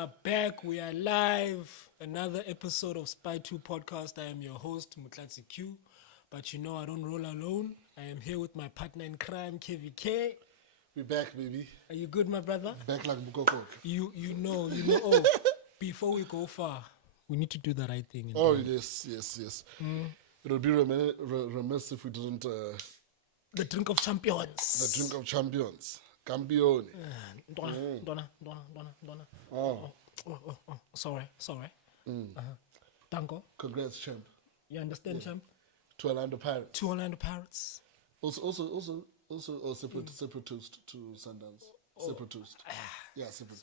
are back. We are live. Another episode of Spy 2 Podcast. I am your host, Mutlatsi Q. But you know I don't roll alone. I am here with my partner in crime, KVK. We back, baby. Are you good, my brother? Back like Mukoko. You know. Oh, before we go far, we need to do the right thing. Oh, yes. It would be remiss if we didn't... The drink of champions. the drink of champions. Campione. Donna. Oh. Sorry. Danko. Congrats, champ. You understand, champ? To Orlando Pirates. Two Orlando Pirates. Also, separate toast to Sundowns. Separate toast. Yeah, separate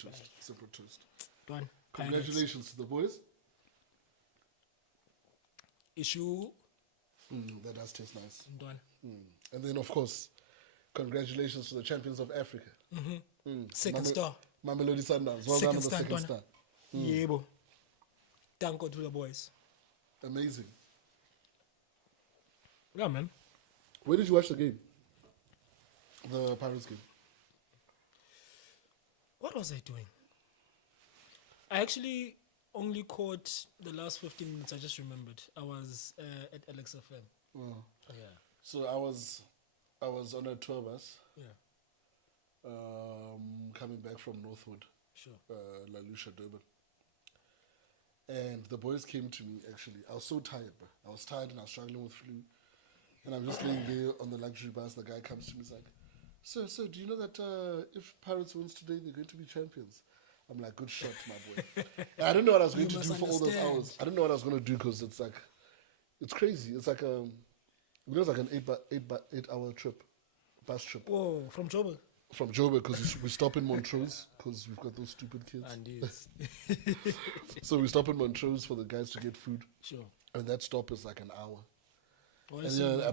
toast. Done. Congratulations to the boys. Issue. That does taste nice. Done. And then, of course, congratulations to the champions of Africa. Second star. Mamelodi Sundowns. Well done on the second star. Yebo. Danko to the boys. Amazing. Yeah, man. Where did you watch the game? The Pirates game. What was I doing? I actually only caught the last 15 minutes. I just remembered. I was at LXFM. Oh. Yeah. So I was on a tour bus. Yeah. Coming back from Northwood. Sure. La Lucia, Durban. And the boys came to me, actually. I was so tired, bro. I was tired and I was struggling with flu. And I'm just laying there on the luxury bus. The guy comes to me, he's like, Sir, do you know that if Pirates wins today, they're going to be champions? I'm like, good shot, my boy. I didn't know what I was going to do for all those hours. I didn't know what I was going to do because it's like, it's crazy. It's like it was like an 8-hour trip, bus trip. Whoa, from Joburg? From Joburg, because we stop in Montrose because we've got those stupid kids. And yes. So we stop in Montrose for the guys to get food. Sure. And that stop is like an hour. Why And so long? a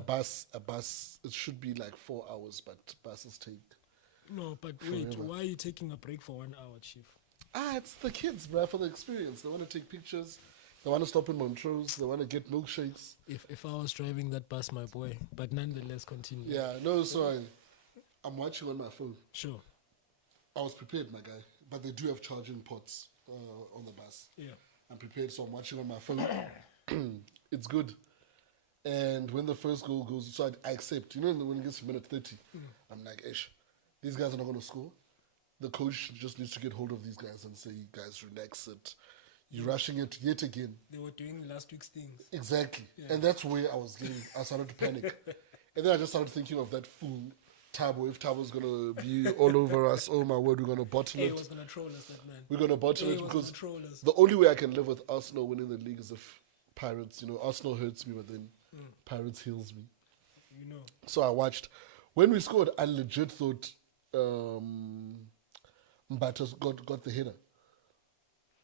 bus, it should be like 4 hours, but buses take. No, but wait, Forever. why are you taking a break for 1 hour, Chief? It's the kids, bruh, for the experience. They want to take pictures. They want to stop in Montrose. They want to get milkshakes. If I was driving that bus, my boy, but nonetheless, continue. Yeah, no, so I'm watching on my phone. Sure. I was prepared, my guy, but they do have charging ports on the bus. Yeah. I'm prepared, so I'm watching on my phone. It's good. And when the first goal goes, so I accept. You know, when it gets to minute 30, I'm like, ish, these guys are not going to score. The coach just needs to get hold of these guys and say, guys, relax it. You're rushing it yet again. They were doing last week's things. Exactly. Yeah. And that's where I started to panic. And then I just started thinking of that fool, Tabo. If Tabo's going to be all over us, oh my word, we're going to bottle He it. was going to troll us, that man. We're going to bottle He it was because gonna troll us. the only way I can live with Arsenal winning the league is if Pirates, Arsenal hurts me, but then Pirates heals me. You know. So I watched. When we scored, I legit thought Mbatas got the header.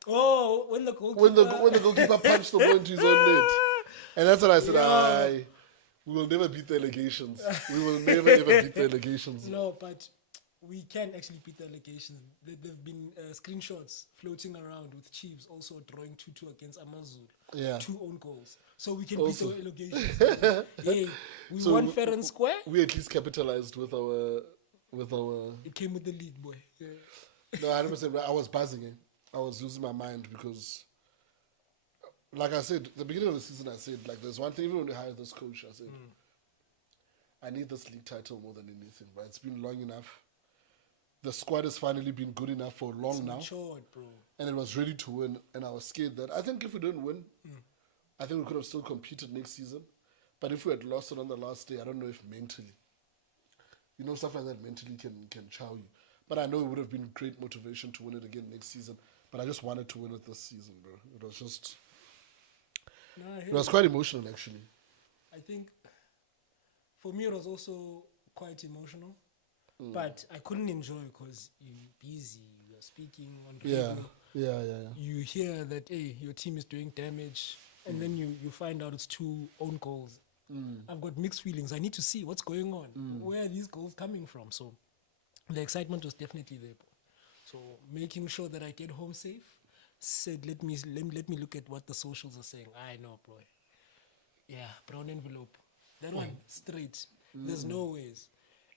Oh, when the goalkeeper... When the goalkeeper punched the ball into his own net. And that's what I said, we will never beat the allegations. We will never, ever beat the allegations. No, but we can actually beat the allegations. There've been screenshots floating around with Chiefs also drawing 2-2 against Amazul. Yeah. 2 own goals. So we can Also. beat the allegations. Yeah, we So won fair and square. We at least capitalized with our... It came with the lead, boy. Yeah. No, 100%. I was buzzing. I was losing my mind because, like I said, the beginning of the season, I said, like, there's one thing, even when we hired this coach, I said, I need this league title more than anything, but it's been long enough. The squad has finally been good enough for long It's now. matured, bro. And it was ready to win, and I was scared that, I think if we didn't win, I think we could have still competed next season. But if we had lost it on the last day, I don't know if mentally, stuff like that mentally can chow you. But I know it would have been great motivation to win it again next season. But I just wanted to win it this season, bro. It was just... It was quite emotional, actually. I think, for me, it was also quite emotional. But I couldn't enjoy because you're busy, you're speaking on radio. Yeah. You hear that, hey, your team is doing damage. And then you find out it's 2 own goals. I've got mixed feelings. I need to see what's going on. Where are these goals coming from? So the excitement was definitely there. So making sure that I get home safe, said let me look at what the socials are saying. I know, bro. Yeah, brown envelope. That one straight. There's no ways.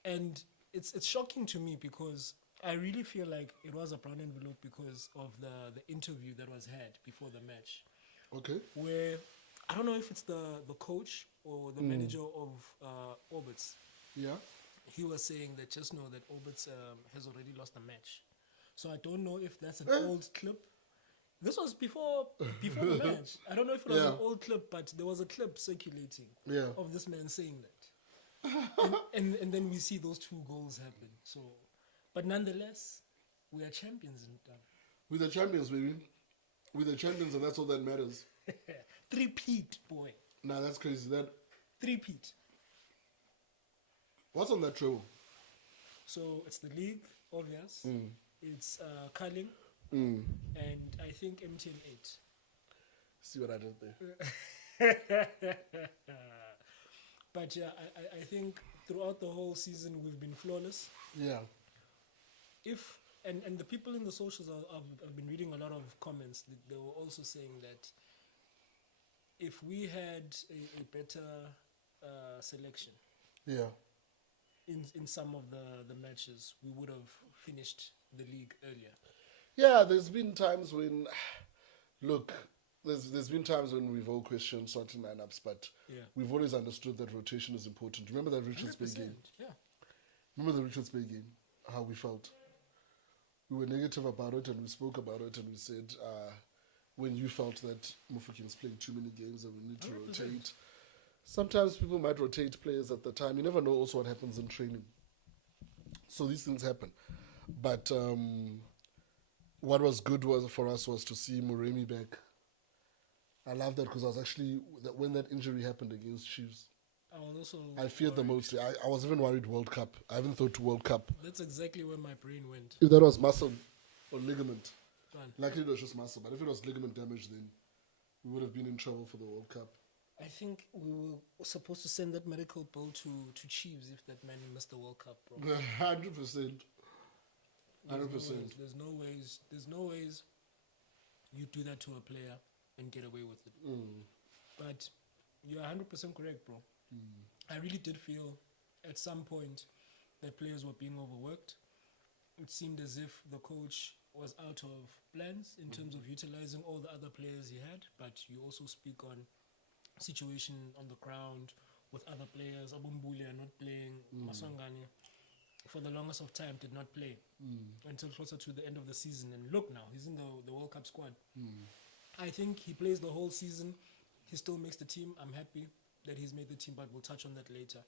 And it's shocking to me because I really feel like it was a brown envelope because of the interview that was had before the match, Okay. where I don't know if it's the coach or the manager of Orbits. Yeah. He was saying that just know that Orbits has already lost the match. So I don't know if that's an old clip. This was before the match. I don't know if it was an old clip, but there was a clip circulating of this man saying that. and then we see those 2 goals happen. So, but nonetheless, we are champions in town. We're the champions, baby. We're the champions, and that's all that matters. 3-peat, boy. Nah, that's crazy. That 3-peat. What's on that treble? So it's the league, obvious. It's curling, and I think MTN 8. See what I did there? But yeah, I think throughout the whole season we've been flawless. Yeah. If and the people in the socials I've been reading a lot of comments. They were also saying that if we had a better selection, in some of the matches, we would have finished the league earlier. Yeah, there's been times when, look, there's been times when we've all questioned certain lineups, but we've always understood that rotation is important. Remember that Richards Bay game? Yeah. Remember the Richards Bay game? How we felt. We were negative about it, and we spoke about it, and we said when you felt that Mufukin's playing too many games and we need to 100%. rotate. Sometimes people might rotate players at the time. You never know also what happens in training. So these things happen. But what was good for us was to see Moremi back. I love that because I was actually, when that injury happened against Chiefs, I feared the most. I was even worried World Cup. I haven't thought World Cup. That's exactly where my brain went. If that was muscle or ligament, Done. likely it was just muscle. But if it was ligament damage, then we would have been in trouble for the World Cup. I think we were supposed to send that medical bill to Chiefs if that man missed the World Cup, bro. 100%. 100%. There's no ways you do that to a player and get away with it. But you're 100% correct, bro. I really did feel at some point that players were being overworked. It seemed as if the coach was out of plans in terms of utilizing all the other players he had. But you also speak on situation on the ground with other players. Abumbuli are not playing. Maswangani, for the longest of time, did not play until closer to the end of the season. And look now, he's in the World Cup squad. I think he plays the whole season. He still makes the team. I'm happy that he's made the team, but we'll touch on that later.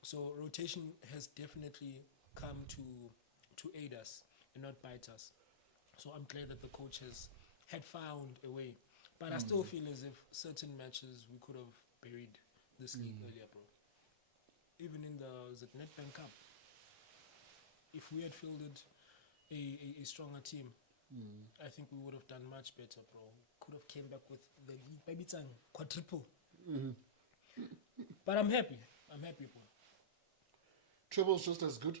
So rotation has definitely come to aid us and not bite us. So I'm glad that the coach had found a way. But I still feel as if certain matches we could have buried this league earlier, bro. Even in the Nedbank Cup. If we had fielded a stronger team, I think we would have done much better, bro. Could have came back with the baby tongue quadruple. But I'm happy, bro. Treble's just as good.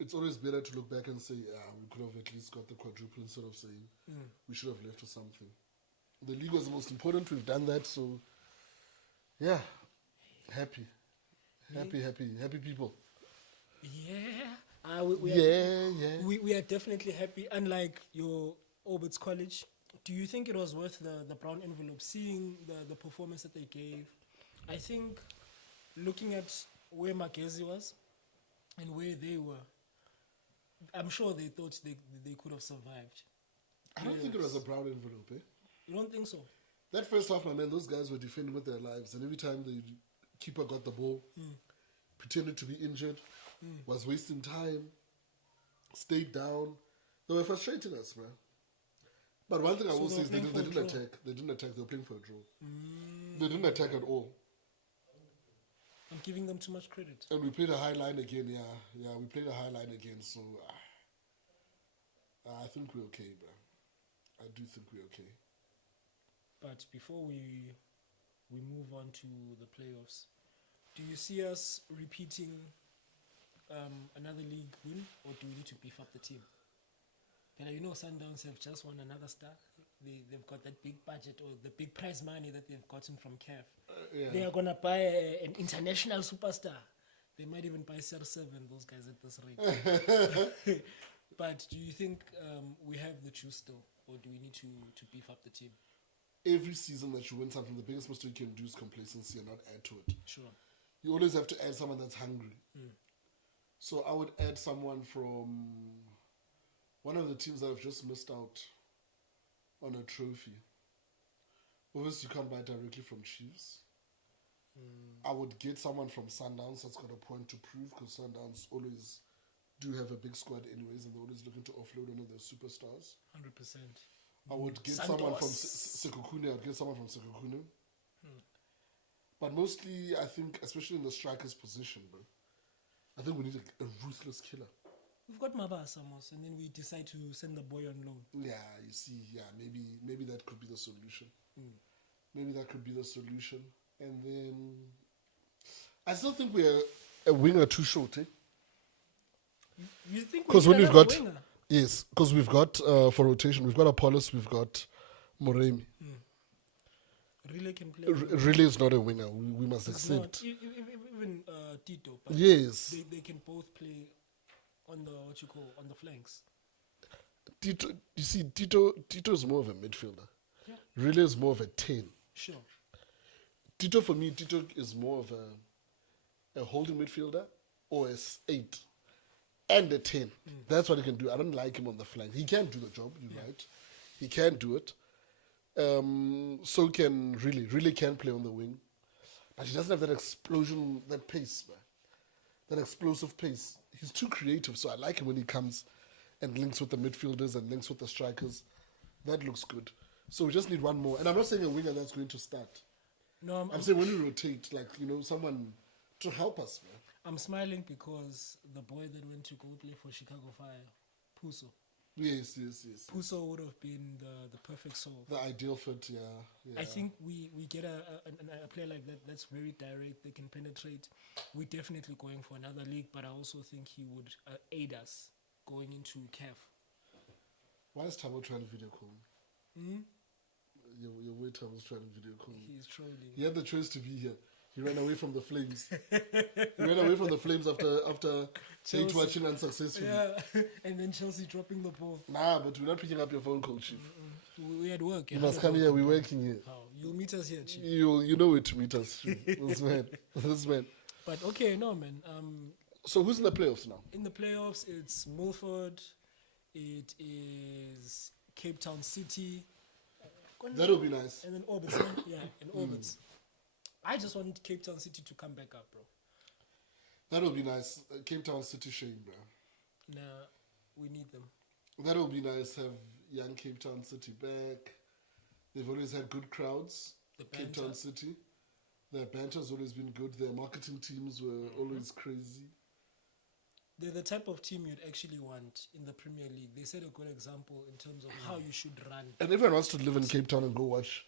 It's always better to look back and say, we could have at least got the quadruple instead of saying we should have left for something. The league was the most important. We've done that, so yeah, happy people. Yeah. We are definitely happy. Unlike your Orbits College, do you think it was worth the brown envelope, seeing the performance that they gave? I think looking at where Magezi was and where they were, I'm sure they thought they could have survived. I don't think it was a brown envelope, eh? You don't think so? That first half, my man, those guys were defending with their lives, and every time the keeper got the ball, pretended to be injured, was wasting time, stayed down. They were frustrating us, man. But one thing I will say is they didn't attack. They didn't attack. They were playing for a draw. They didn't attack at all. I'm giving them too much credit. And we played a high line again, yeah. We played a high line again, so I think we're okay, bro. I do think we're okay. But before we move on to the playoffs, do you see us repeating another league win, or do we need to beef up the team? And you know, Sundowns have just won another star. They've got that big budget or the big prize money that they've gotten from CAF. They are going to buy an international superstar. They might even buy CR7, those guys at this rate. But do you think we have the juice still, or do we need to beef up the team? Every season that you win something, the biggest mistake you can do is complacency and not add to it. Sure. You always have to add someone that's hungry. So I would add someone from one of the teams that have just missed out on a trophy. Obviously, you can't buy directly from Chiefs. I would get someone from Sundowns that's got a point to prove, because Sundowns always do have a big squad anyways, and they're always looking to offload one of their superstars. 100%. I would get someone from Sekukune. I'd get someone from Sekukune. But mostly, I think, especially in the striker's position, bro, I think we need a ruthless killer. We've got Mabasa, Amos, and then we decide to send the boy on loan. Yeah, you see, maybe that could be the solution. Maybe that could be the solution. And then I still think we're a winger too short, eh? You think because we when need we've another got winger? yes, because we've got for rotation, we've got Apollos, we've got Moremi. Relay can play. Really is not a winger. We must It's accept. not. Even Tito. But Yes, they can both play on the on the flanks. Tito. You see, Tito is more of a midfielder. Yeah. Really is more of a 10. Sure. Tito, for me, Tito is more of a holding midfielder or a 8 and a 10. That's what he can do. I don't like him on the flank. He can do the job, you're right. He can do it. So can really can play on the wing. But he doesn't have that explosion, that pace, man. That explosive pace. He's too creative, so I like him when he comes and links with the midfielders and links with the strikers. That looks good. So we just need one more. And I'm not saying a winger that's going to start. No, I'm saying when we rotate, like, someone to help us, man. I'm smiling because the boy that went to go play for Chicago Fire, Puso. Yes. Puso would have been the perfect solve. The ideal fit, yeah. I think we get a player like that that's very direct, they can penetrate. We're definitely going for another league, but I also think he would aid us going into CAF. Why is Tabo trying to video call me? Your waiter was trying to video call me. He's trolling. He had the choice to be here. He ran away from the flames. He ran away from the flames after eight watching unsuccessfully. Yeah, and then Chelsea dropping the ball. Nah, but we're not picking up your phone call, Chief. We had work. You must come here. We're working here. How? You'll meet us here, Chief. You know where to meet us, Chief. This man. But okay, no, man. So who's in the playoffs now? In the playoffs, it's Milford. It is Cape Town City. That'll be nice. And then Orbits. Yeah, and Orbits. I just want Cape Town City to come back up, bro. That'll be nice. Cape Town City shame, bro. Nah, we need them. That'll be nice. Have young Cape Town City back. They've always had good crowds. Cape Town City. Their banter's always been good. Their marketing teams were always crazy. They're the type of team you'd actually want in the Premier League. They set a good example in terms of how you should run. And everyone wants to live in Cape Town and go watch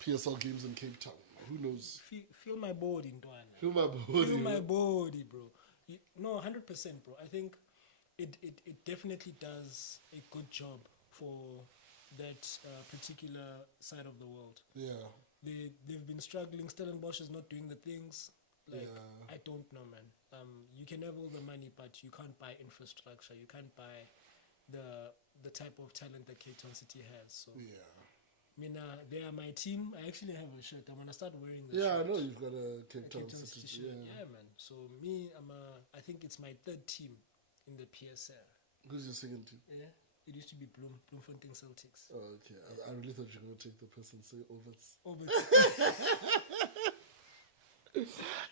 PSL games in Cape Town. Who knows? Feel my body, Ntwana. Feel my body. Feel my body, bro. No, 100%, bro. I think it definitely does a good job for that particular side of the world. Yeah. They've been struggling. Stellenbosch is not doing the things. I don't know, man. You can have all the money, but you can't buy infrastructure. You can't buy the type of talent that Cape Town City has. So yeah. I mean, they are my team. I actually have a shirt. I'm gonna start wearing the shirt. Yeah, I know you've got a Cape Town City shirt. Yeah, man. So me, I think it's my third team in the PSL. Who's your second team? Yeah, it used to be Bloemfontein Celtics. Oh, okay. I really thought you were gonna take the person say Ovets.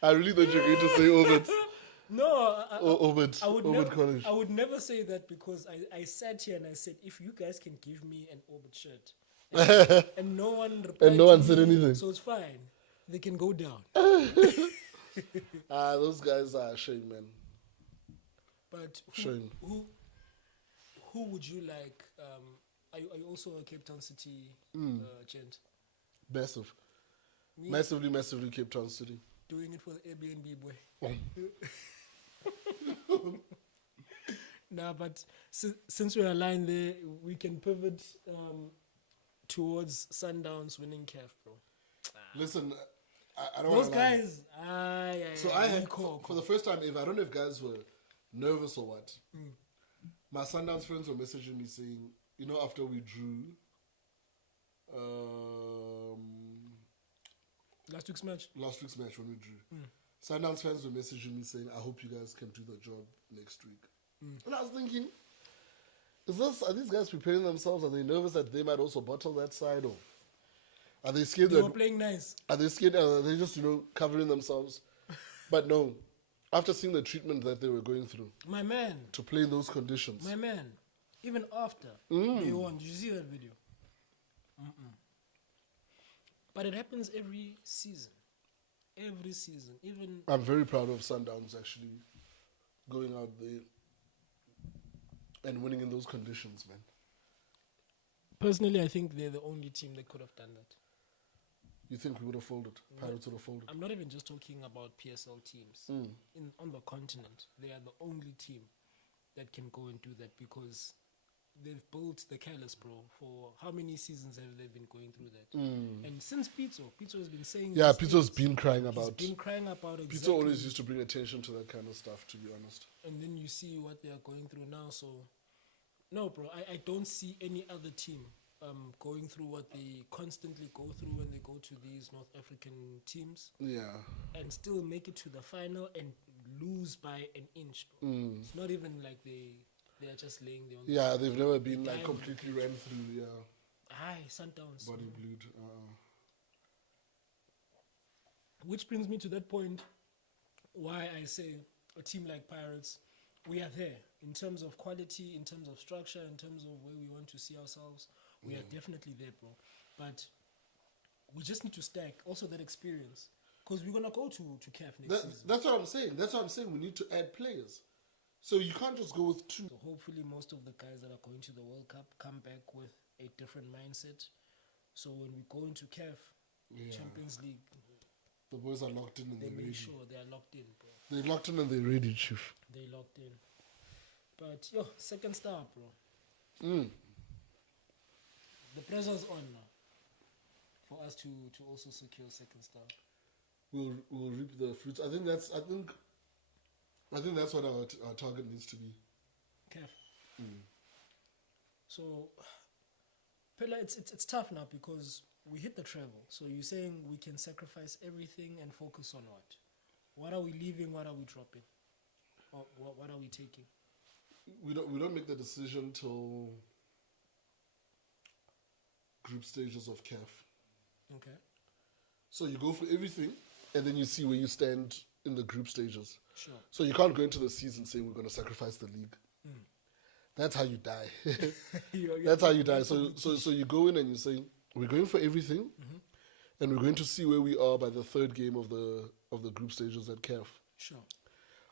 I really thought you were going to say Ovets. No, College. I would never say that because I sat here and I said, if you guys can give me an Orbit shirt, and no one replied and no one said anything, so it's fine. They can go down. Those guys are a shame, man. But shame. Who would you like? Are you also a Cape Town City gent? Massive. Me? Massively Cape Town City. Doing it for the Airbnb boy. Nah, but since we're aligned there, we can pivot towards Sundowns winning CAF, bro. Listen, I don't Those wanna lie. guys. So I had, for the first time ever, I don't know if guys were nervous or what. My Sundowns friends were messaging me saying, you know, after we drew last week's match when we drew, Sundowns fans were messaging me saying, I hope you guys can do the job next week. And I was thinking, are these guys preparing themselves? Are they nervous that they might also bottle that side? Or are they scared they that were playing nice. Are they scared? Are they just, covering themselves? But no, after seeing the treatment that they were going through My man. to play in those conditions. My man. Even after they won. Did you see that video? But it happens every season. Every season. Even I'm very proud of Sundowns actually going out there and winning in those conditions, man. personally, I think they're the only team that could have done that. You think we would have folded? Pirates would have folded? I'm not even just talking about PSL teams. On the continent, they are the only team that can go and do that because they've built the Careless, bro. For how many seasons have they been going through that? And since Pizzo has been saying... Yeah, these Pizzo's things, been crying about... He's been crying about exactly. Pizzo always used to bring attention to that kind of stuff, to be honest. And then you see what they are going through now. So, no, bro, I don't see any other team going through what they constantly go through when they go to these North African teams. Yeah. And still make it to the final and lose by an inch. It's not even like they are just laying there on the Yeah, they've never been like completely ran through, yeah. Aye, Sundowns. Body bleed. Which brings me to that point why I say a team like Pirates, we are there in terms of quality, in terms of structure, in terms of where we want to see ourselves. We are definitely there, bro. But we just need to stack also that experience because we're going to go to CAF next season. That's what I'm saying. That's what I'm saying. We need to add players. So you can't just go with two. So hopefully most of the guys that are going to the World Cup come back with a different mindset. So when we go into CAF, Champions League, the boys are locked in and they they're make ready. sure they are locked in, bro. They're locked in and they're ready, Chief. They locked in. But, second star, bro. The pressure's on now for us to also secure second star. We'll reap the fruits. I think that's what our target needs to be. CAF. So, Pella, it's tough now because we hit the treble. So you're saying we can sacrifice everything and focus on what? What are we leaving? What are we dropping? Or what are we taking? We don't make the decision till group stages of CAF. Okay. So you go for everything, and then you see where you stand in the group stages. Sure. So you can't go into the season saying we're going to sacrifice the league. That's how you die. That's how you die. So you go in and you say we're going for everything, and we're going to see where we are by the third game of the group stages at CAF. Sure.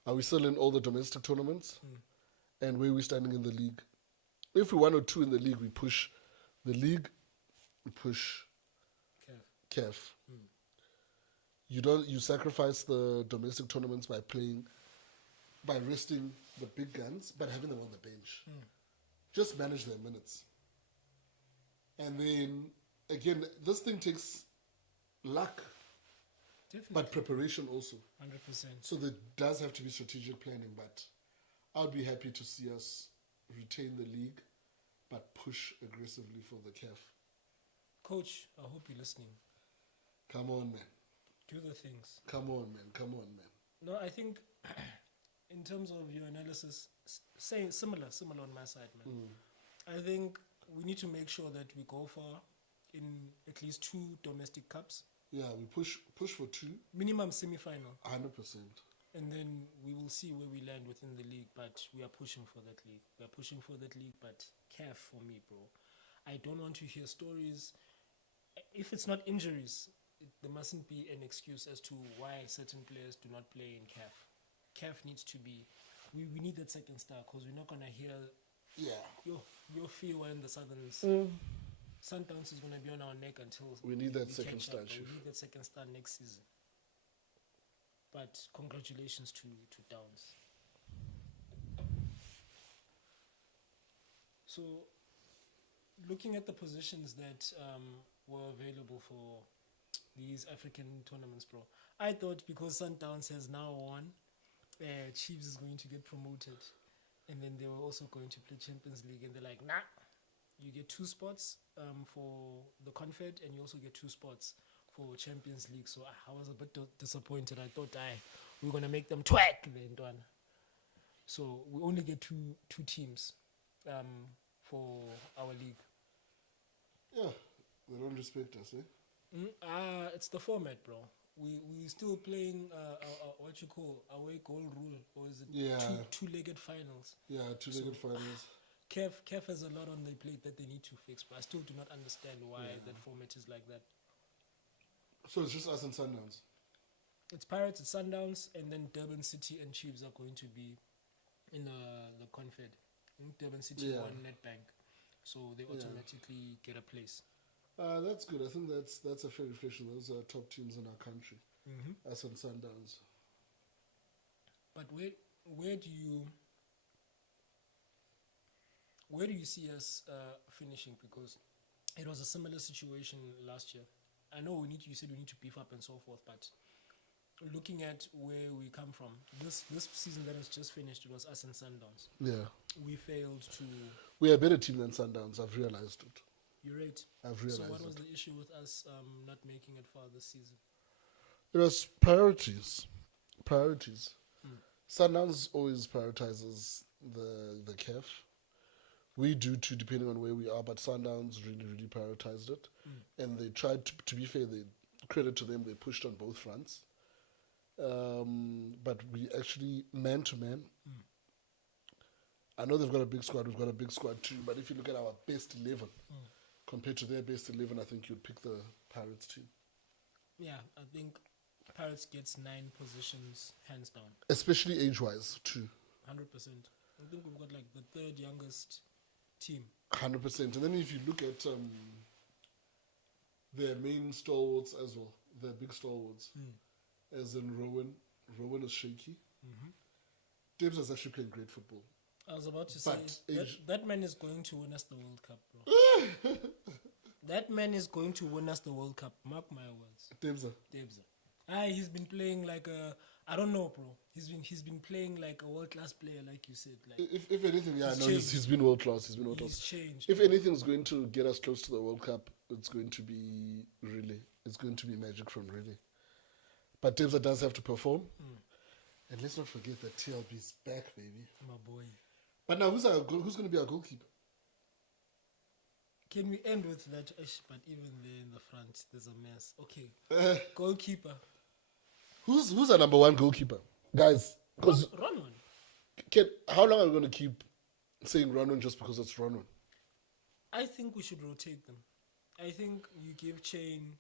Are we still in all the domestic tournaments? And where are we standing in the league? If we're 1 or 2 in the league, we push the league. We push CAF. You sacrifice the domestic tournaments by resting the big guns, but having them on the bench. Just manage their minutes. And then, again, this thing takes luck, Definitely. but preparation also. 100%. So there does have to be strategic planning, but I would be happy to see us retain the league, but push aggressively for the CAF. Coach, I hope you're listening. Come on, man. Do the things. Come on, man. Come on, man. No, I think in terms of your analysis, saying similar on my side, man. I think we need to make sure that we go far in at least 2 domestic cups. Yeah, we push for 2. Minimum semi-final. 100%. And then we will see where we land within the league, but we are pushing for that league. We are pushing for that league, but CAF for me, bro. I don't want to hear stories. If it's not injuries, there mustn't be an excuse as to why certain players do not play in CAF. CAF needs to be... We need that second star because we're not going to hear... Yeah. Your fear in the Southerns. Sundowns is going to be on our neck until... We need that second star, Chief. We need that second star next season. But congratulations to Downs. So, looking at the positions that were available for these African tournaments, bro. I thought because Sundowns has now won, Chiefs is going to get promoted, and then they were also going to play Champions League, and they're like, nah, you get 2 spots for the Confed, and you also get 2 spots for Champions League. So I was a bit disappointed. I thought we're gonna make them twack then one. So we only get two teams for our league. Yeah, they don't respect us, eh? It's the format, bro. We still playing what you call away goal rule, or is it two-legged finals? Yeah, two-legged finals. Kef has a lot on their plate that they need to fix, but I still do not understand why that format is like that. So it's just us and Sundowns? It's Pirates, it's Sundowns, and then Durban City and Chiefs are going to be in the Confed. Durban City won Nedbank, so they automatically get a place. That's good. I think that's a fair reflection. Those are top teams in our country, us and Sundowns. But where do you see us finishing? Because it was a similar situation last year. I know you said we need to beef up and so forth, but looking at where we come from, this season that has just finished, it was us and Sundowns. Yeah. We failed to... We are a better team than Sundowns, I've realized it. You're right. I've realized it. So what was the issue with us not making it far this season? It was priorities. Sundowns always prioritizes the CAF. We do too, depending on where we are, but Sundowns really, really prioritized it. And they tried to be fair, credit to them, they pushed on both fronts. But we actually, man to man, I know they've got a big squad, we've got a big squad too, but if you look at our best 11, compared to their best 11, I think you'd pick the Pirates team. Yeah, I think Pirates gets 9 positions hands down. Especially age-wise too. 100%. I think we've got like the 3rd youngest team. 100%. And then if you look at their main stalwarts as well, their big stalwarts, as in Rowan is shaky. Debs has actually played great football. I was about to say, that man is going to win us the World Cup, bro. That man is going to win us the World Cup. Mark my words. Debs. He's been playing like I don't know, bro. He's been playing like a world-class player, like you said. Like if anything, he's been world-class. He's changed. If anything's going to get us close to the World Cup, it's going to be magic from really. But Debs does have to perform. And let's not forget that TLB's back, baby. My boy. But now, who's going to be our goalkeeper? Can we end with that? But even there in the front, there's a mess. Okay. Goalkeeper. Who's our number 1 goalkeeper? Guys, because Ronwen. How long are we going to keep saying Ronwen just because it's Ronwen? I think we should rotate them. I think you give Chain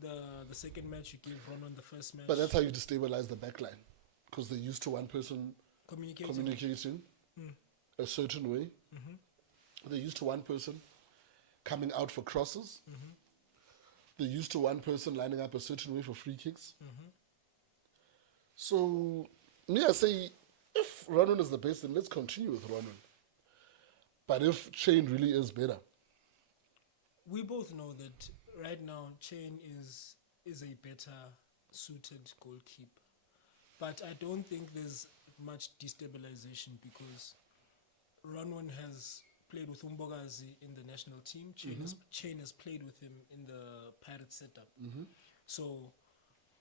the second match, you give Ronwen the first match. But that's how you destabilize the back line. Because they're used to one person communicating a certain way. They're used to one person coming out for crosses. They're used to one person lining up a certain way for free kicks. So, I say, if Ronwen is the best, then let's continue with Ronwen. But if Chain really is better. We both know that right now Chain is a better suited goalkeeper. But I don't think there's much destabilization because Ronwen has played with Umbogazi in the national team. Chain has played with him in the Pirates setup. So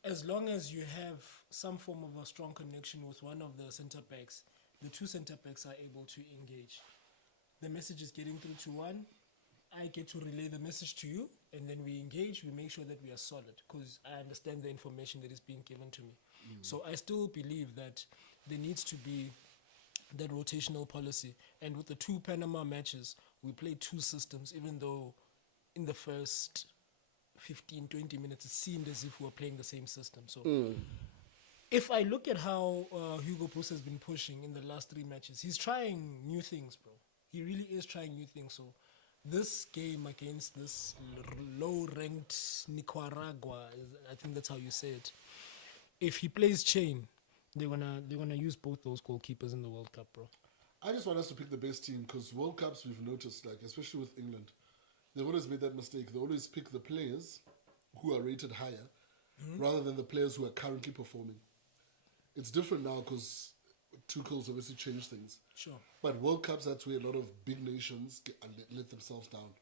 as long as you have some form of a strong connection with one of the centre backs, the 2 centre backs are able to engage. The message is getting through to one. I get to relay the message to you, and then we engage. We make sure that we are solid because I understand the information that is being given to me. So I still believe that there needs to be that rotational policy. And with the 2 Panama matches, we played 2 systems, even though in the first 15, 20 minutes, it seemed as if we were playing the same system. So if I look at how Hugo Bruce has been pushing in the last 3 matches, he's trying new things, bro. He really is trying new things. So this game against this low-ranked Nicaragua, I think that's how you say it. If he plays Chain, they're gonna use both those goalkeepers in the World Cup, bro. I just want us to pick the best team because World Cups we've noticed, like especially with England, they've always made that mistake. They always pick the players who are rated higher rather than the players who are currently performing. It's different now because Tuchel's obviously changed things. Sure. But World Cups, that's where a lot of big nations let themselves down.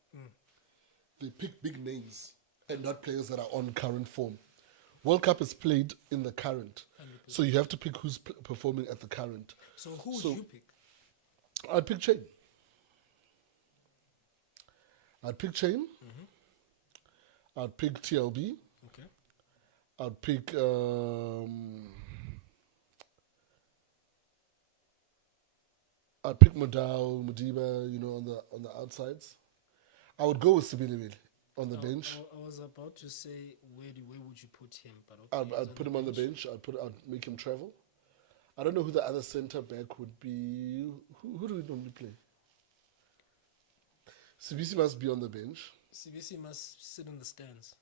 They pick big names and not players that are on current form. World Cup is played in the current. 100%. So you have to pick who's performing at the current. So who would you pick? I'd pick Chain. I'd pick Chain. I'd pick TLB. Okay. I'd pick Modal, Mudiba, on the outsides. I would go with Sibilivili on the bench. I was about to say where would you put him, but okay, I'd put him on the bench. I'd make him travel. I don't know who the other centre back would be. Who do we normally play? CBC must be on the bench. CBC must sit in the stands.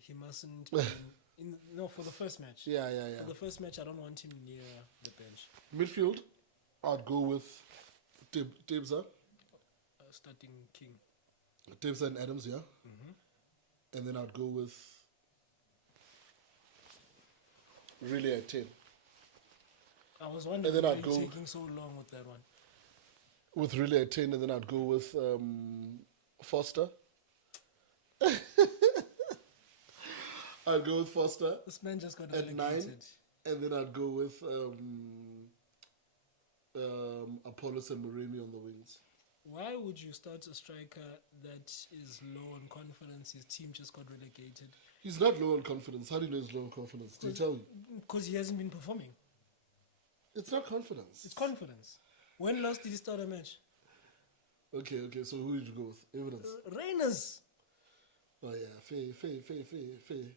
He mustn't. For the first match. Yeah. For the first match, I don't want him near the bench. Midfield, I'd go with Debza. Starting King. Debza and Adams, yeah. And then I'd go with really at 10. I was wondering And then why I'd you're go taking so long with that one. with really at 10, and then I'd go with Foster. I'd go with Foster This man just got at 9, relegated. and then I'd go with Apollos and Moremi on the wings. Why would you start a striker that is low on confidence? His team just got relegated. He's not low on confidence. How do you know he's low on confidence? Did he tell you? Because he hasn't been performing. It's not confidence. It's confidence. When last did he start a match? Okay. So who did you go with? Evidence. Reyners. Oh yeah, fair.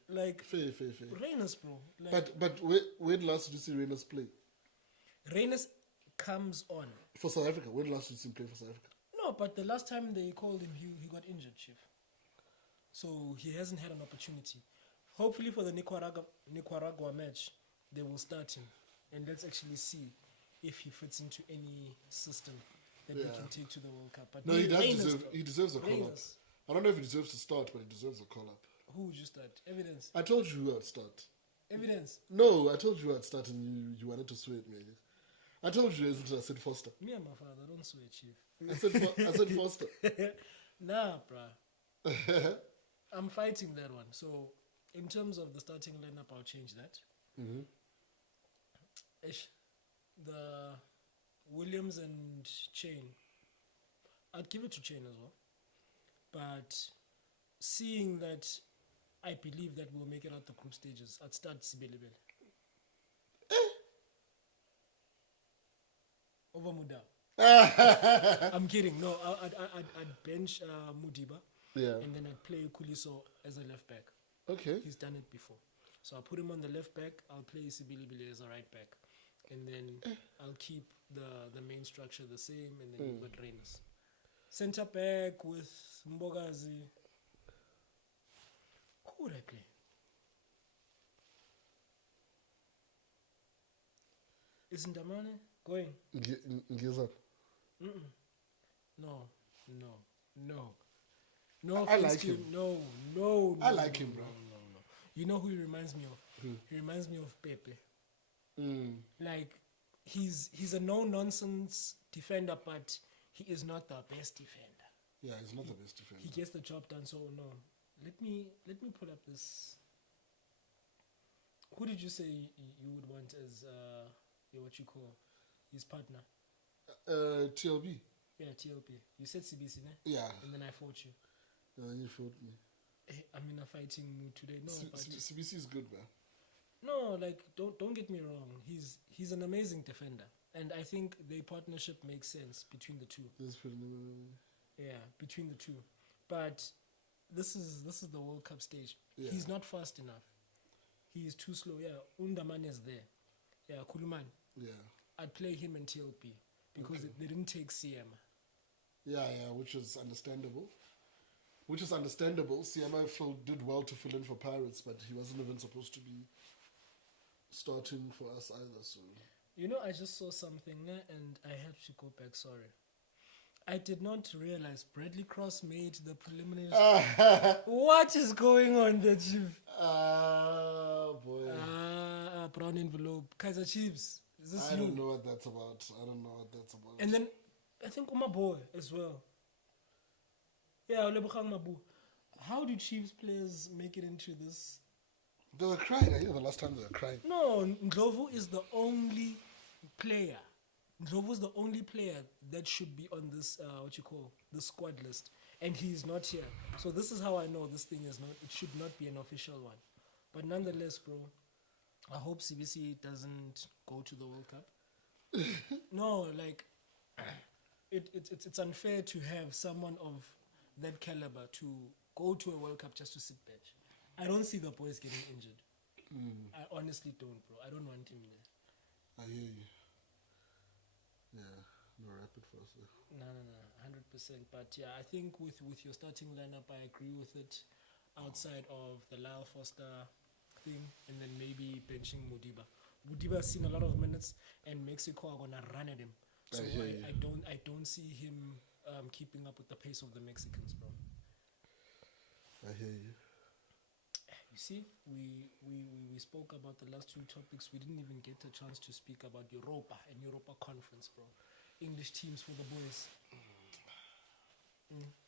Like, Fair. Reyners, bro. Like, But when last did you see Reyners play? Reyners comes on. For South Africa. When last did you see him play for South Africa? No, but the last time they called him, he got injured, Chief. So he hasn't had an opportunity. Hopefully for the Nicaragua match, they will start him. And let's actually see if he fits into any system that we can take to the World Cup. But No, he does Reyners, deserve. bro. He deserves a call up. Reyners. I don't know if he deserves to start, but he deserves a call up. Who would you start? Evidence. I told you who I'd start. Evidence. No, I told you I'd start, and you wanted to swear at me. I told you, isn't it? I said Foster. Me and my father, don't swear, Chief. I said Foster. Nah, bruh. I'm fighting that one. So, in terms of the starting lineup, I'll change that. The Williams and Chain, I'd give it to Chain as well. But seeing that I believe that we'll make it out the group stages, I'd start Sibelebele. Over Muda. I'm kidding. No, I'd bench Mudiba. Yeah. And then I'd play Kuliso as a left back. Okay. He's done it before. So I'll put him on the left back. I'll play Sibilibili as a right back. And then I'll keep the main structure the same. And then you've got Reyners. Centre back with Mbogazi. Who would I play? Is Ndamane going? Ngizan. No. No I offense like to him. No. I like him, bro. No. You know who he reminds me of? He reminds me of Pepe. Like, he's a no-nonsense defender, but he is not the best defender. Yeah, he's not the best defender. He gets the job done, so no. Let me pull up this. Who did you say you would want as what you call his partner? TLB. Yeah, TLP. You said CBC, ne? Yeah. And then I fought you. You fought me. I'm in a fighting mood today. No, but CBC is good, man. no, like don't get me wrong. He's an amazing defender, and I think the partnership makes sense between the two. Yeah, between the two. But this is the World Cup stage. Yeah. He's not fast enough. He is too slow. Yeah, Undaman is there. Yeah, Kuluman. Yeah. I'd play him in TLP because they didn't take CM. Yeah, which is understandable. CMI did well to fill in for Pirates, but he wasn't even supposed to be starting for us either. So you know, I just saw something and I had to go back. Sorry, I did not realize Bradley Cross made the preliminaries. What is going on there, Chief? Boy. Brown envelope. Kaiser Chiefs. Is this I you? don't know what that's about. And then I think Uma Boy as well. Yeah, Olebogang Mabu. How do Chiefs players make it into this? They were crying. I hear the last time they were crying. No, Ndlovu is the only player. Ndlovu is the only player that should be on this, the squad list. And he's not here. So this is how I know this thing is not, it should not be an official one. But nonetheless, bro, I hope CBC doesn't go to the World Cup. No, like, it's unfair to have someone of that caliber to go to a World Cup just to sit bench. I don't see the boys getting injured. I honestly don't, bro. I don't want him there. I hear you. Yeah, no rapid fast. No, 100%. But yeah, I think with your starting lineup, I agree with it. Outside of the Lyle Foster thing, and then maybe benching Modiba. Modiba has seen a lot of minutes, and Mexico are gonna run at him. So I don't see him keeping up with the pace of the Mexicans, bro. I hear you. You see, we spoke about the last two topics. We didn't even get a chance to speak about Europa and Europa Conference, bro. English teams for the boys.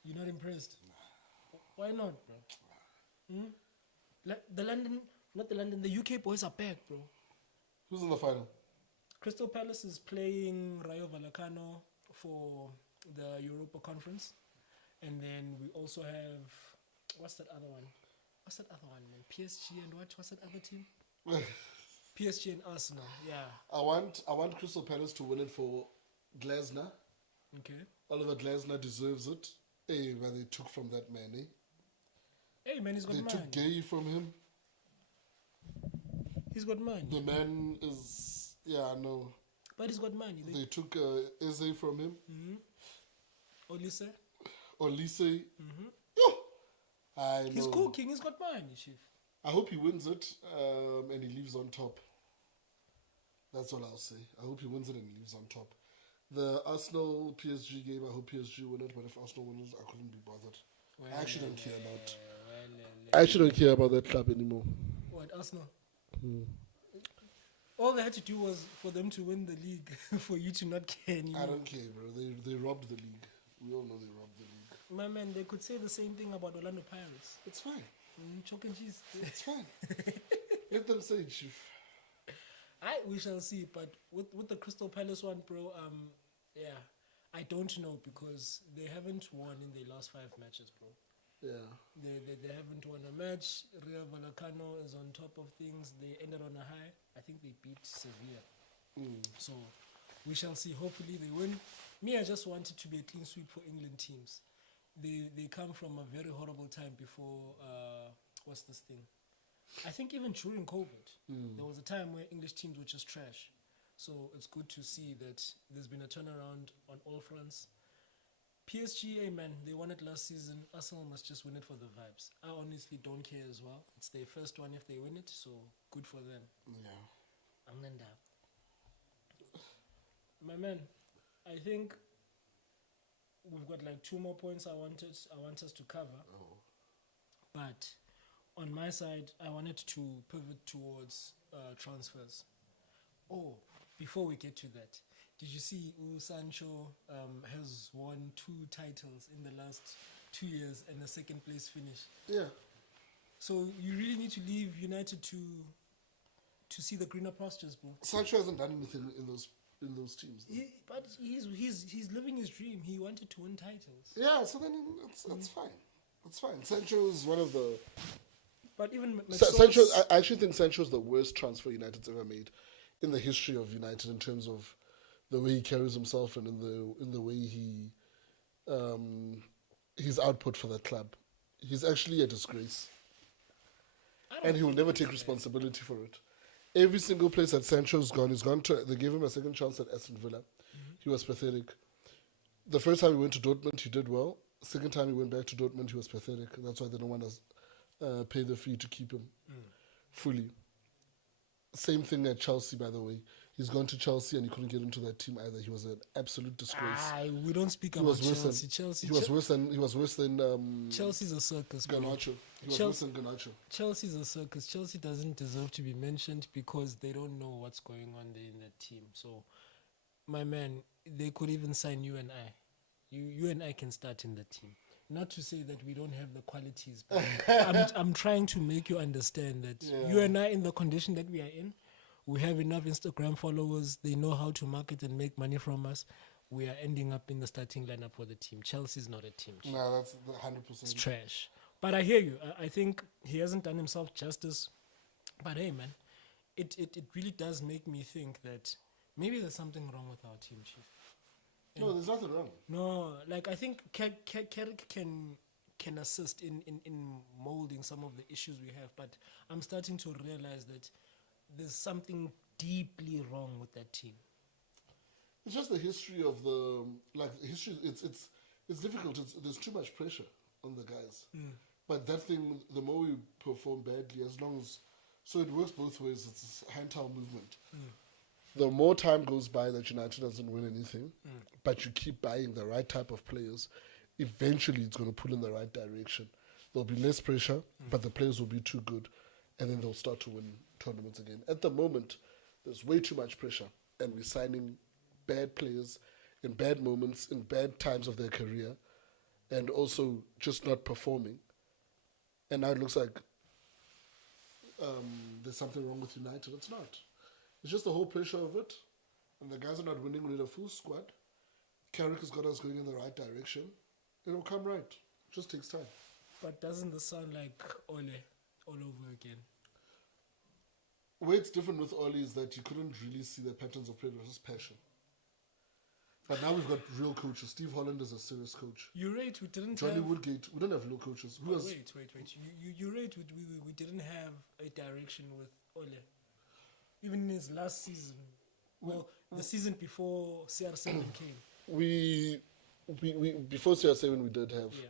You're not impressed? Why not, bro? The UK boys are back, bro. Who's in the final? Crystal Palace is playing Rayo Vallecano for the Europa Conference. And then we also have, what's that other one, man? PSG and what's that other team? PSG and Arsenal, yeah. I want Crystal Palace to win it for Glasner. Okay. Oliver Glasner deserves it. Hey, where they took from that man, eh? Hey, man, he's got They money. took Gay from him. He's got money. The man is, yeah, I know. But he's got money. They took Eze from him. Olise. Yo! I know. He's cooking. He's got money, Chief. I hope he wins it and he leaves on top. That's all I'll say. I hope he wins it and he leaves on top. The Arsenal PSG game, I hope PSG win it, but if Arsenal wins, I couldn't be bothered. I actually don't care about. I actually don't care about that club anymore. What, Arsenal? All they had to do was for them to win the league, for you to not care anymore. I don't care, bro. They robbed the league. We all know they robbed the league. My man, they could say the same thing about Orlando Pirates. It's fine. Chalk and cheese. It's fine. Let them say it, Chief. We shall see. But with the Crystal Palace one, bro, yeah, I don't know because they haven't won in their last 5 matches, bro. Yeah. They haven't won a match. Rayo Vallecano is on top of things. They ended on a high. I think they beat Sevilla. So we shall see. Hopefully they win. Me, I just want it to be a clean sweep for England teams. They come from a very horrible time before, what's this thing? I think even during COVID, there was a time where English teams were just trash. So it's good to see that there's been a turnaround on all fronts. PSG, man, they won it last season. Arsenal must just win it for the vibes. I honestly don't care as well. It's their first one if they win it, so good for them. Yeah. Amanda. My man, I think we've got like 2 more points I want us to cover. But on my side, I wanted to pivot towards transfers. Oh, before we get to that, did you see Sancho has won 2 titles in the last 2 years and a 2nd place finish? Yeah. So you really need to leave United to see the greener pastures, bro. Sancho hasn't done anything in those teams. But he's living his dream. He wanted to win titles. Yeah, so then it's fine. It's fine. Sancho is one of the. But even Sancho, I actually think Sancho is the worst transfer United's ever made in the history of United in terms of the way he carries himself and in the way his output for that club. He's actually a disgrace, and he will never take responsibility for it. Every single place that Sancho's gone, they gave him a second chance at Aston Villa. He was pathetic. The first time he went to Dortmund, he did well. Second time he went back to Dortmund, he was pathetic. That's why they don't want to pay the fee to keep him fully. Same thing at Chelsea, by the way. He's gone to Chelsea and he couldn't get into that team either. He was an absolute disgrace. We don't speak He about was worse Chelsea. than Chelsea. he was worse than Chelsea's a circus. Bro. Garnacho. He was Chelsea- worse than Garnacho. Chelsea's a circus. Chelsea doesn't deserve to be mentioned because they don't know what's going on there in that team. So, my man, they could even sign you and I. You and I can start in the team. Not to say that we don't have the qualities, but I'm trying to make you understand that you and I, in the condition that we are in, we have enough Instagram followers. They know how to market and make money from us. We are ending up in the starting lineup for the team. Chelsea's not a team. No, that's 100%. It's trash. But I hear you. I think he hasn't done himself justice. But hey, man, it really does make me think that maybe there's something wrong with our team, Chief. No, there's nothing wrong. No, like I think Carrick can assist in molding some of the issues we have, but I'm starting to realize that there's something deeply wrong with that team. It's just the history of the history. It's difficult. There's too much pressure on the guys. But that thing, the more we perform badly, so it works both ways. It's a hand towel movement. The more time goes by that United doesn't win anything, but you keep buying the right type of players, eventually it's going to pull in the right direction. There'll be less pressure, but the players will be too good, and then they'll start to win tournaments again. At the moment, there's way too much pressure, and we're signing bad players in bad moments, in bad times of their career, and also just not performing. And now it looks like there's something wrong with United. It's not. It's just the whole pressure of it. And the guys are not winning. We need a full squad. Carrick has got us going in the right direction. It'll come right. It just takes time. But doesn't this sound like Ole all over again? Where it's different with Ole is that you couldn't really see the patterns of play. It was just passion. But now we've got real coaches. Steve Holland is a serious coach. You're right, we didn't Johnny have... Woodgate. We don't have real coaches. Wait. You're right, we didn't have a direction with Ole. Even in his last season. Well, the season before CR7 came. We before CR7 we did have. Yeah.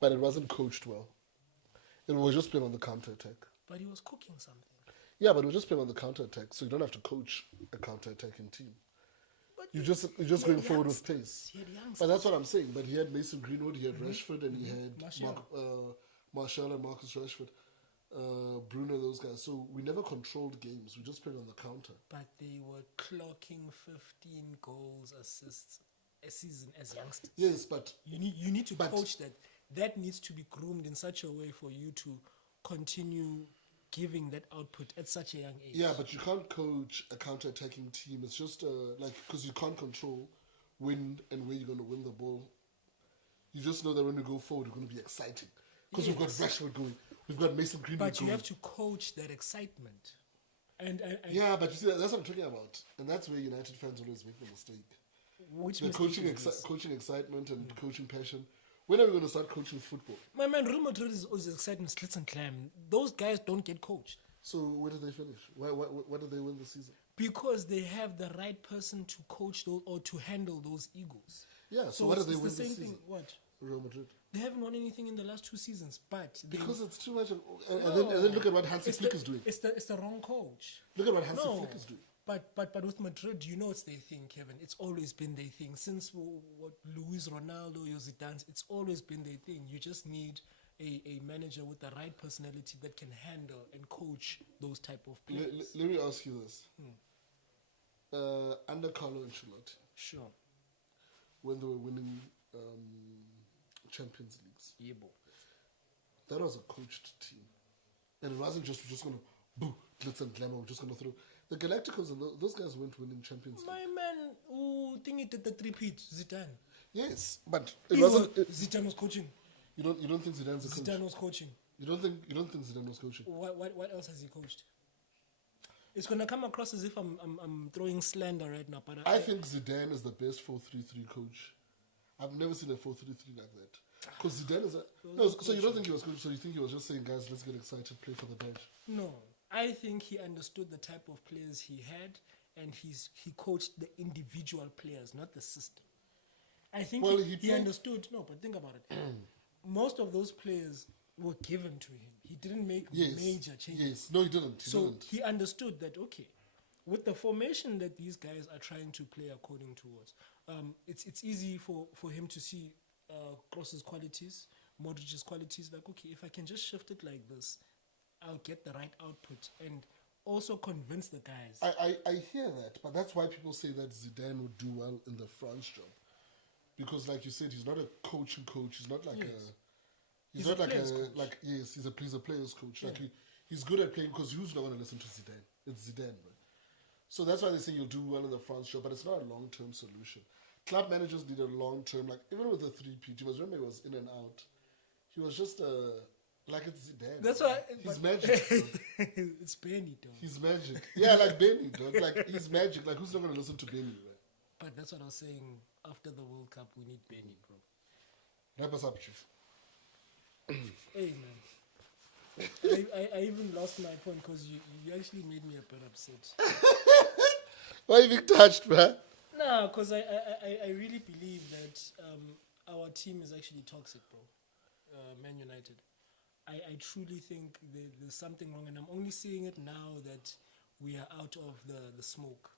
But it wasn't coached well. It was just playing on the counter-attack. But he was cooking something. Yeah, but it was just playing on the counter-attack, so you don't have to coach a counter-attacking team. But You're just going forward with pace. He had youngsters. But that's what I'm saying. But he had Mason Greenwood, he had Rashford, and he had Martial and Marcus Rashford, Bruno, those guys. So we never controlled games. We just played on the counter. But they were clocking 15 goals, assists a season as youngsters. Yes, but You need to coach that. That needs to be groomed in such a way for you to continue giving that output at such a young age. yeah, but you can't coach a counter-attacking team. It's just because you can't control when and where you're going to win the ball. You just know that when we go forward, we're going to be exciting because we've got Rashford going, we've got Mason Greenwood But going. you have to coach that excitement. And Yeah, but you see, that's what I'm talking about, and that's where United fans always make the mistake. which The mistake is this? coaching excitement and coaching passion. When are we going to start coaching football? My man, Real Madrid is excitement, slits and climb. Those guys don't get coached So where did they finish? Why did they win the season? because they have the right person to coach those or to handle those egos. Yeah, so why did they it's win the this same season? thing. What? Real Madrid. They haven't won anything in the last 2 seasons, but Because it's too much. And then look at what Hansi Flick is doing. It's the wrong coach. Look at what Hansi Flick is doing. But with Madrid, you know it's their thing, Kevin. It's always been their thing. Since what Luis Ronaldo, Zidane, it's always been their thing. You just need a manager with the right personality that can handle and coach those type of players. Let me ask you this. Under Carlo Ancelotti, Sure. when they were winning Champions Leagues, Yebo. that was a coached team. And it wasn't just, we're just going to, boo, glitz and glamour, we're just going to throw. The Galacticos and those guys weren't winning Champions League. My man, who think he did the three-peat, Zidane. Yes, but it wasn't. Zidane was coaching. You don't think Zidane's a coach? Zidane was coaching. You don't think Zidane was coaching? What else has he coached? It's gonna come across as if I'm throwing slander right now, but I think Zidane is the best 4-3-3 coach. I've never seen a 4-3-3 like that. Because Zidane is so you don't think he was coaching? So you think he was just saying, guys, let's get excited, play for the badge? No, I think he understood the type of players he had, and he coached the individual players, not the system. I think he understood. No, but think about it. Most of those players were given to him. He didn't make major changes. Yes, no, he didn't. He understood that, okay, with the formation that these guys are trying to play according towards, it's easy for him to see Kroos's qualities, Modric's qualities. Like, okay, if I can just shift it like this, I'll get the right output and also convince the guys. I hear that, but that's why people say that Zidane would do well in the France job. Because, like you said, he's not a coach. He's not like he's not like yes, he's a player's coach. Yeah. Like he's good at playing because who's not going to listen to Zidane? It's Zidane, man. So that's why they say you'll do well in the France job, but it's not a long-term solution. Club managers need a long-term, like even with the 3P, remember he was in and out. He was just like it's Zidane. That's man. why He's magic. it's Benny, dog. He's magic. Yeah, like Benny, dog. Like he's magic. Like who's not going to listen to Benny, right? But that's what I was saying. After the World Cup, we need Benny, bro. Wrap us up, Chief. Hey, man. I even lost my point because you actually made me a bit upset. Why you being touched, man? Nah, because I really believe that our team is actually toxic, bro. Man United. I truly think there's something wrong, and I'm only seeing it now that we are out of the smoke.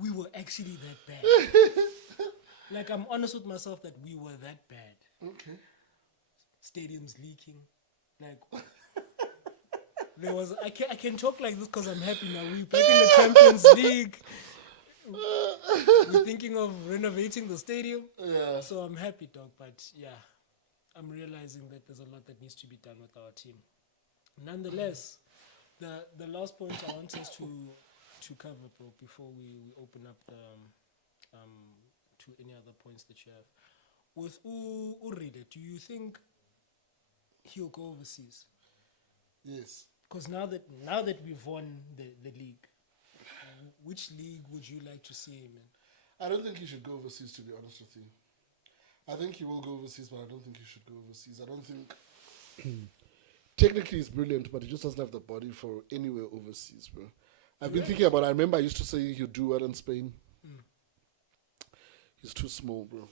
We were actually that bad. Like, I'm honest with myself that we were that bad. Okay. Stadiums leaking. Like, there was. I can talk like this because I'm happy now. We're back in the Champions League. We're thinking of renovating the stadium. Yeah. So I'm happy, dog. But yeah, I'm realizing that there's a lot that needs to be done with our team. Nonetheless, the last point I want us to cover, bro, before we open up to any other points that you have. With Uride, do you think he'll go overseas? Yes. Because now that we've won the league, which league would you like to see him in? I don't think he should go overseas, to be honest with you. I think he will go overseas, but I don't think he should go overseas. I don't think... Technically, he's brilliant, but he just doesn't have the body for anywhere overseas, bro. I've been thinking about it. I remember I used to say he'd do well in Spain. He's too small, bro.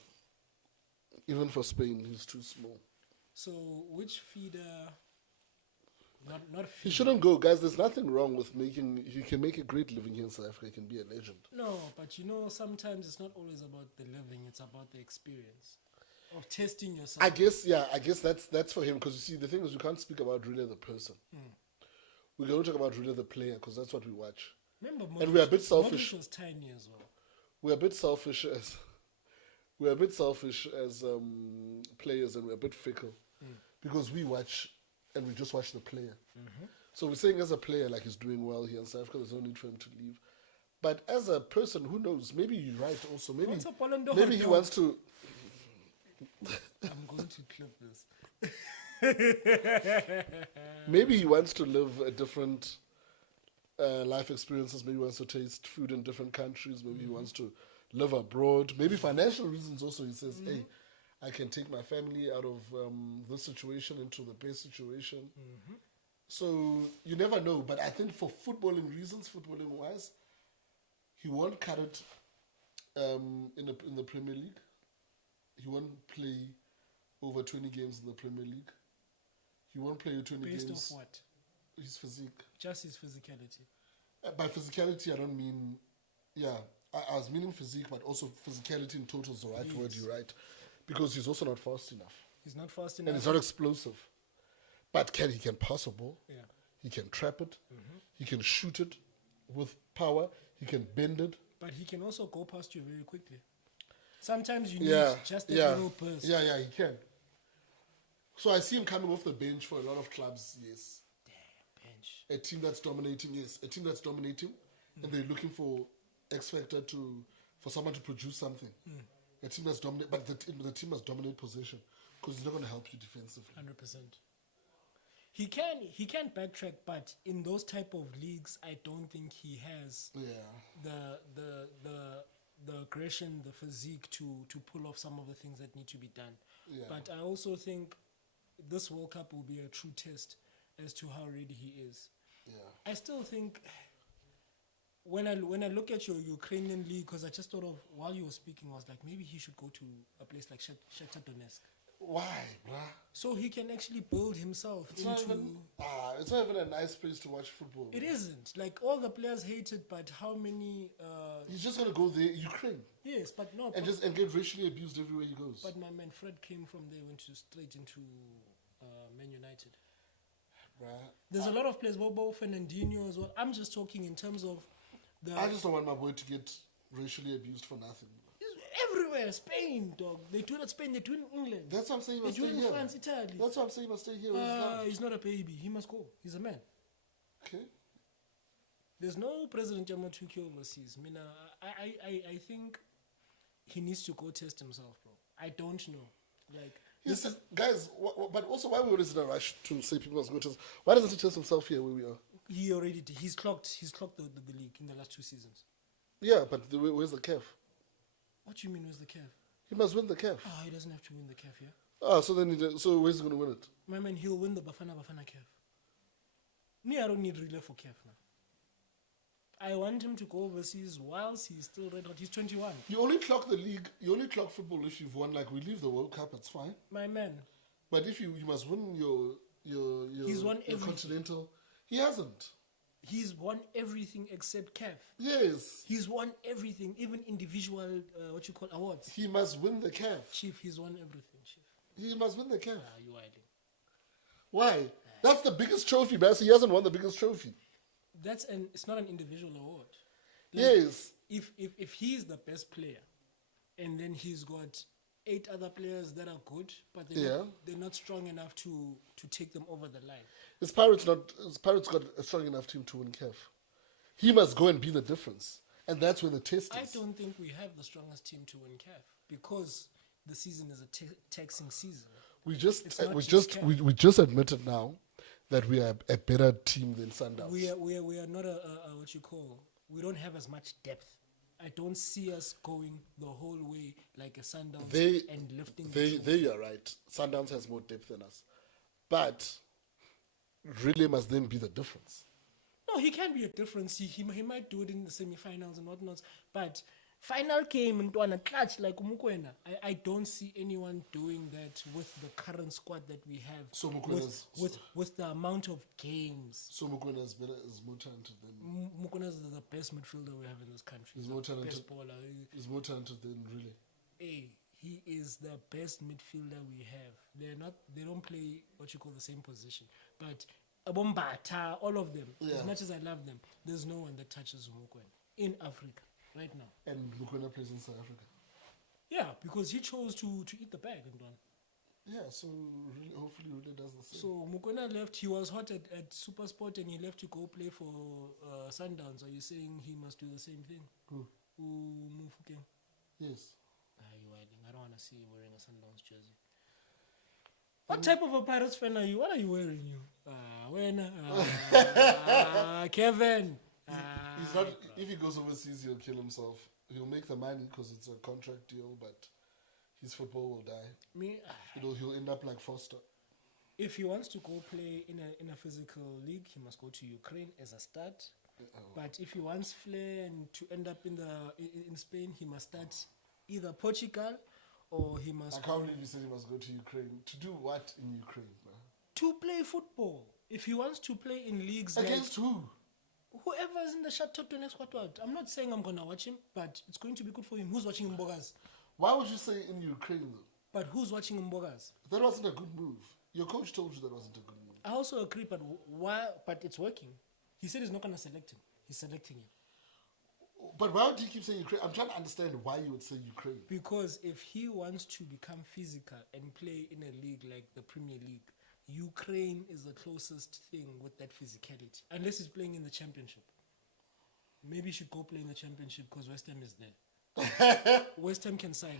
Even for Spain, he's too small. So, which feeder... Not feeder. He shouldn't go, guys. There's nothing wrong with making... He can make a great living here in South Africa. He can be a legend. No, but you know, sometimes it's not always about the living. It's about the experience of testing yourself. I guess that's for him. Because you see, the thing is, we can't speak about really the person. We're going to talk about really the player because that's what we watch. Remember, And we're a bit selfish. Modric was tiny as well. We're a bit selfish as players, and we're a bit fickle because we watch and we just watch the player. So we're saying as a player, like he's doing well here in South Africa, there's no need for him to leave. But as a person, who knows? Maybe you're right. Also, maybe he wants to. I'm going to clip this. Maybe he wants to live a different life experiences. Maybe he wants to taste food in different countries. Maybe he wants to live abroad. Maybe financial reasons also. He says, hey, I can take my family out of this situation into the best situation. So you never know. But I think for footballing reasons, footballing wise, he won't cut it in the Premier League. He won't play over 20 games in the Premier League. He won't play 20 games. Based off what? His physique. Just his physicality. By physicality, I don't mean... Yeah, I was meaning physique, but also physicality in total is the right word, you're right. Because he's also not fast enough. He's not fast enough. And he's not explosive. But he can pass a ball. Yeah. He can trap it. He can shoot it with power. He can bend it. But he can also go past you very quickly. Sometimes you need just a little burst. Yeah, he can. So I see him coming off the bench for a lot of clubs, yes. Damn, bench. A team that's dominating, yes. A team that's dominating, and they're looking for X factor for someone to produce something. A team that's dominate, but the team must dominate possession because it's not going to help you defensively. 100%. He can backtrack, but in those type of leagues, I don't think he has the aggression, the physique to pull off some of the things that need to be done. Yeah. But I also think this World Cup will be a true test as to how ready he is. Yeah. I still think when I look at your Ukrainian league, because I just thought of while you were speaking, I was like, maybe he should go to a place like Shakhtar Donetsk. Why, bruh? So he can actually build himself It's into... not even a nice place to watch football. It isn't. Like, all the players hate it, but how many... He's just gonna go there, Ukraine, Yes, but no. and get racially abused everywhere he goes. But my man Fred came from there, went straight into Man United. Bruh. There's a lot of players, Bobo, Fernandinho as well. I'm just talking in terms of the... I just don't want my boy to get racially abused for nothing. Everywhere, Spain, dog. They do it at Spain, they do it in England. That's what I'm saying. He They must do stay it in here. France, Italy. That's what I'm saying. He must stay here. Where he's loved. He's not a baby. He must go. He's a man. Okay. There's no President Yamatuki overseas. Mina, I think he needs to go test himself, bro. I don't know. Like, Guys, but also, why are we always in a rush to say people must go test? Why doesn't he test himself here where we are? he already did. He's clocked the league in the last 2 seasons. Yeah, but where's the CAF? What do you mean, where's the CAF? He must win the CAF. He doesn't have to win the CAF, yeah? So where's he going to win it? My man, he'll win the Bafana CAF. Me, I don't need relay for CAF now. I want him to go overseas whilst he's still red hot. He's 21. You only clock the league. You only clock football if you've won. Like we leave the World Cup, it's fine. My man. But if you must win your He's won your everything. continental. He hasn't. He's won everything except CAF. Yes. He's won everything, even individual, awards. He must win the CAF. Chief, he's won everything, Chief. He must win the CAF. You idling. Why? That's the biggest trophy, man. He hasn't won the biggest trophy. It's not an individual award. Yes. If he's the best player, and then he's got 8 other players that are good, but they're not strong enough to take them over the line. Is Pirates got a strong enough team to win CAF? He must go and be the difference. And that's where the test is. I don't think we have the strongest team to win CAF because the season is a taxing season. We just admitted now that we are a better team than Sundowns. We are not we don't have as much depth. I don't see us going the whole way like a Sundowns and lifting. There you are right. Sundowns has more depth than us. But Relay must then be the difference. No, he can be a difference. He might do it in the semi-finals and whatnot. But final game and one a clutch like Umukwena. I don't see anyone doing that with the current squad that we have. So with the amount of games. So Mukwena is more talented than... Mukwena is the best midfielder we have in this country. He's more talented. Best baller. He's more talented than Relay. Hey, he is the best midfielder we have. They don't play the same position. But Abombata, all of them, as much as I love them, there's no one that touches Mukwena in Africa right now. And Mukwena plays in South Africa. Yeah, because he chose to eat the bag and run. Yeah, so hopefully Relay does the same. So Mukwena left. He was hot at Super Sport and he left to go play for Sundowns. Are you saying he must do the same thing? Who? Mufukeng? Yes. I don't want to see you wearing a Sundowns jersey. What type of a Pirates fan are you? What are you wearing, Kevin. He's not. If he goes overseas, he'll kill himself. He'll make the money because it's a contract deal, but his football will die. He'll end up like Foster. If he wants to go play in a physical league, he must go to Ukraine as a start. But if he wants flair and to end up in Spain, he must start either Portugal or he must. I can't believe you said he must go to Ukraine. To do what in Ukraine, man? To play football. If he wants to play in leagues against who? Whoever's in the Chateau next quarter. I'm not saying I'm gonna watch him, but it's going to be good for him. Who's watching Mbogas? Why would you say in Ukraine though? But who's watching Mbogas? That wasn't a good move. Your coach told you that wasn't a good move. I also agree, but why? But it's working. He said he's not gonna select him. He's selecting him. But why would you keep saying Ukraine? I'm trying to understand why you would say Ukraine. Because if he wants to become physical and play in a league like the Premier League, Ukraine is the closest thing with that physicality. Unless he's playing in the Championship. Maybe he should go play in the Championship because West Ham is there. West Ham can sign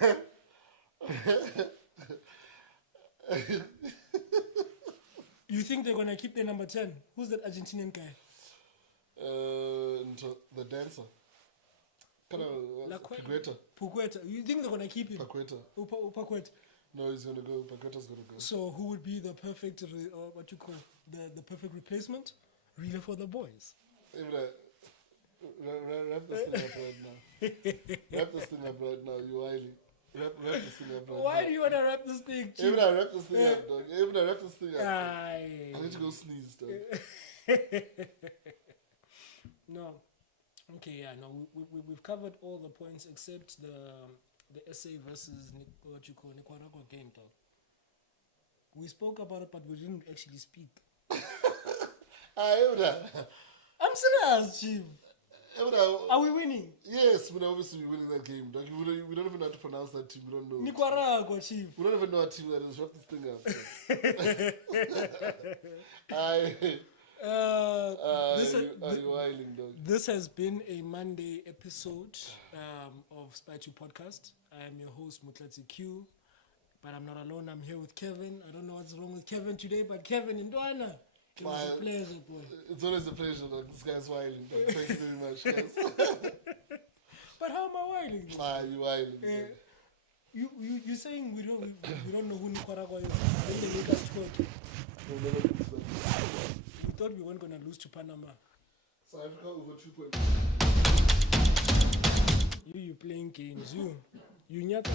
him. You think they're going to keep their number 10? Who's that Argentinian guy? The dancer. Paqueta. You think they're going to keep him? Paqueta. No, he's going to go. Paqueta's going to go. So who would be the perfect, the perfect replacement? Really for the boys. Wrap this thing up right now. You Wiley. Wrap this thing up, dog. Why do you want to wrap this thing, Chief? Even I wrap this thing up, dog. Even I wrap this thing up. Aye. I need to go sneeze, dog. No. Okay, yeah, no, we've covered all the points except the SA versus what you call Nicaragua game, dog. We spoke about it, but we didn't actually speak. I'm serious, Chief. Are we winning? Yes, but obviously we're winning that game. Dog. We don't even know how to pronounce that team. We don't know. Nicaragua, Chief. We don't even know what team that is. Wrap this thing up. This has been a Monday episode of Spy 2 Podcast. I am your host, Mutlatsi Q. But I'm not alone. I'm here with Kevin. I don't know what's wrong with Kevin today, but Kevin in Ndwana. It was a pleasure, boy. It's always a pleasure, dog. This guy's wilding. Dog. Thank you very much, guys. But how am I wilding? You wilding. You're saying we don't know who Nicaragua is. Then they make us talk. We thought we weren't gonna lose to Panama. South Africa over 2 points. You playing games. You nyaka.